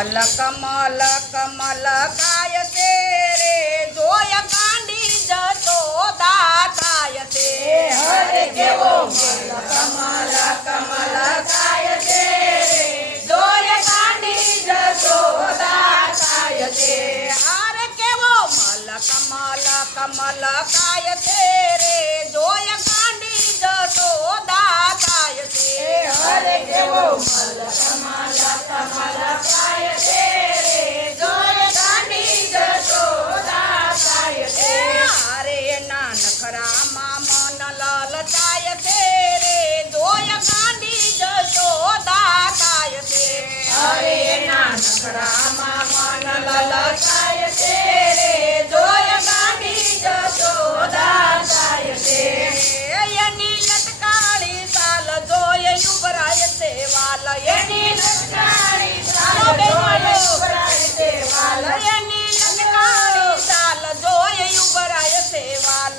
કમલ કમલ કમલ કાય છે રે જોય કાંડી જતો દાતાય છે. હરે કેવો કમલ કમલ કાય છે રે જોય કાંડી જતો દાતાય છે. હરે કેવો મલ કમલ કમલ કાય છે રે જોય કાંડી તો દાતાય છે. હરે કેવો મલ કમાલા કમાલા પાય છે. રે જોર ગાંડી જતો દાતાય છે. હરે ના નખરા માં મન લલતાય છે રે. જોય ગાંડી જતો દાતાય છે. હરે ના નખરા માં મન લલતાય છે રે. જોય ગાંડી જતો દાતાય છે. દેવાલ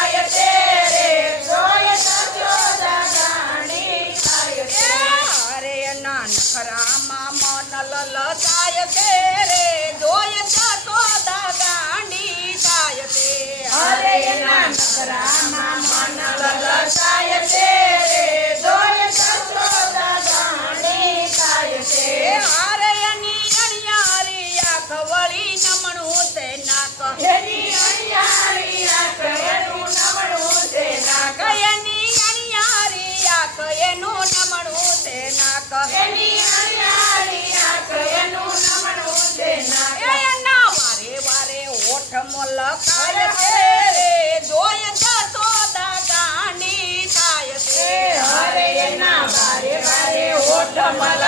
కమల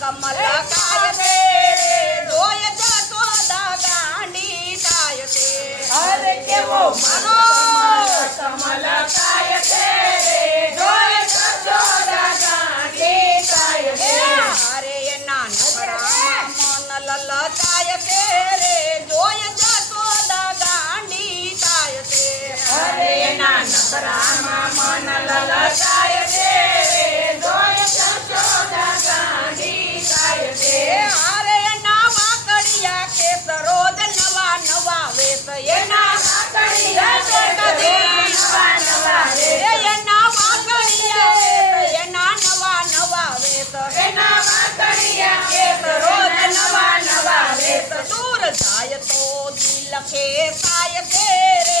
కమల కాయ మేరే దోయ જાય તો દિલ કે પાય તેરે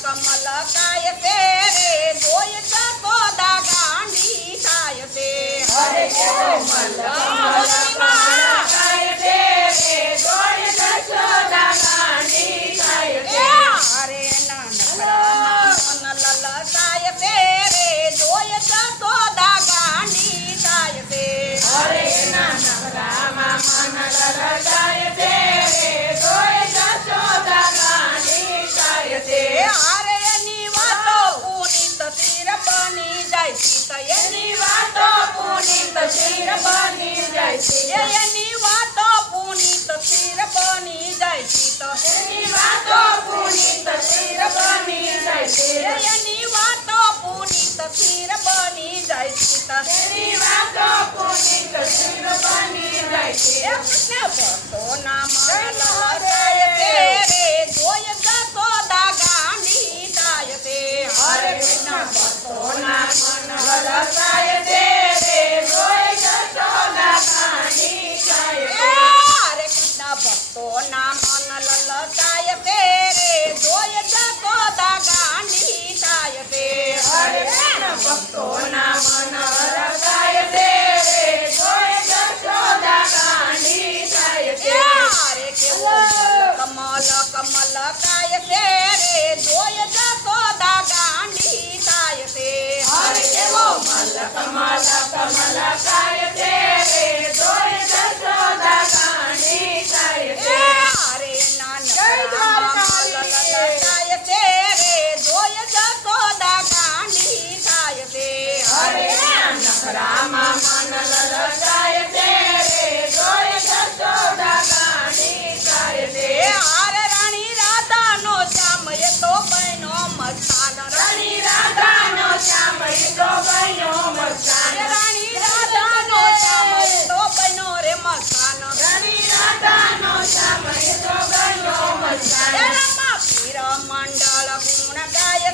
કમલ કાય તે રે જોય તો દાગાંડી થાય તે હરે કમલ કમલ કાય તે રે જોય તો દાગાંડી તસવીર બની જાય છે એની વાતો પૂની તસવીર બની જાય છે તો એની વાતો પૂની તસવીર બની જાય છે એની વાતો પૂની તસવીર બની જાય છે તો એની વાતો પૂની તસવીર બની જાય છે કૃષ્ણ ભક્તો ના મારા લહેરે જોય ગતો દાગા ની દાયતે હરે કૃષ્ણ ભક્તો ના તો